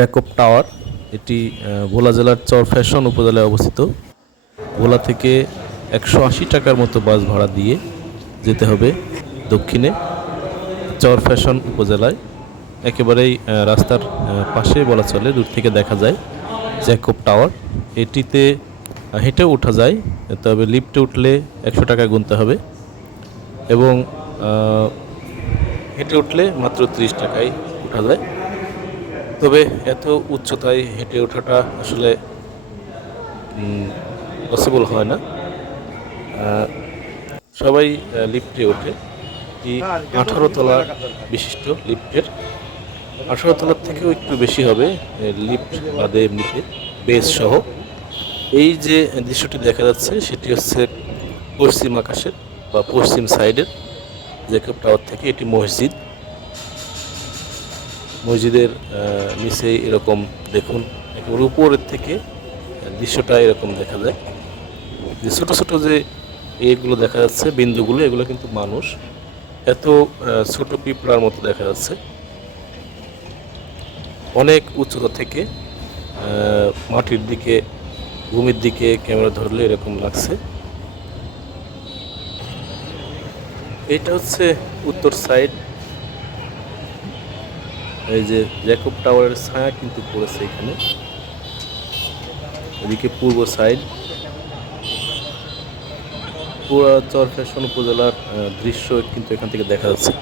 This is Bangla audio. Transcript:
Jacob tower. এটি ভোলা জেলার চর ফ্যাশন উপজেলায় অবস্থিত। ভোলা থেকে একশো আশি টাকার মতো বাস ভাড়া দিয়ে যেতে হবে দক্ষিণে, চর ফ্যাশন উপজেলায়। একেবারেই রাস্তার পাশে বলা চলে, দূর থেকে দেখা যায় জ্যাকব টাওয়ার। এটিতে হেঁটেও ওঠা যায়, তবে লিফটে উঠলে একশো টাকা গুনতে হবে। এবং হেঁটে উঠলে মাত্র ত্রিশ টাকায় ওঠা যায়। তবে এত উচ্চতায় হেঁটে ওঠাটা আসলে পসিবল হয় না। সবাই লিফটে ওঠে। এই আঠারো তলা বিশিষ্ট লিফটের আঠারো তলার থেকেও একটু বেশি হবে লিফট বাদে এমনিতে বেস সহ। এই যে দৃশ্যটি দেখা যাচ্ছে, সেটি হচ্ছে পশ্চিম আকাশের বা পশ্চিম সাইডের জেকব টাওয়ার থেকে এটি মসজিদ। মসজিদের নিচে এরকম দেখুন, একেবারে উপরের থেকে দৃশ্যটা এরকম দেখা যায়। যে ছোট ছোটো যে এগুলো দেখা যাচ্ছে, বিন্দুগুলো, এগুলো কিন্তু মানুষ। এত ছোট পিঁপড়ার মতো দেখা যাচ্ছে। অনেক উচ্চতা থেকে মাটির দিকে, ভূমির দিকে ক্যামেরা ধরলে এরকম লাগছে। এটা হচ্ছে উত্তর সাইড। এই যে জ্যাকব টাওয়ারের ছায়া কিন্তু পড়েছে এখানে। এদিকে পূর্ব সাইড পুরা চর ফ্যাশন উপজেলার দৃশ্য কিন্তু এখান থেকে দেখা যাচ্ছে।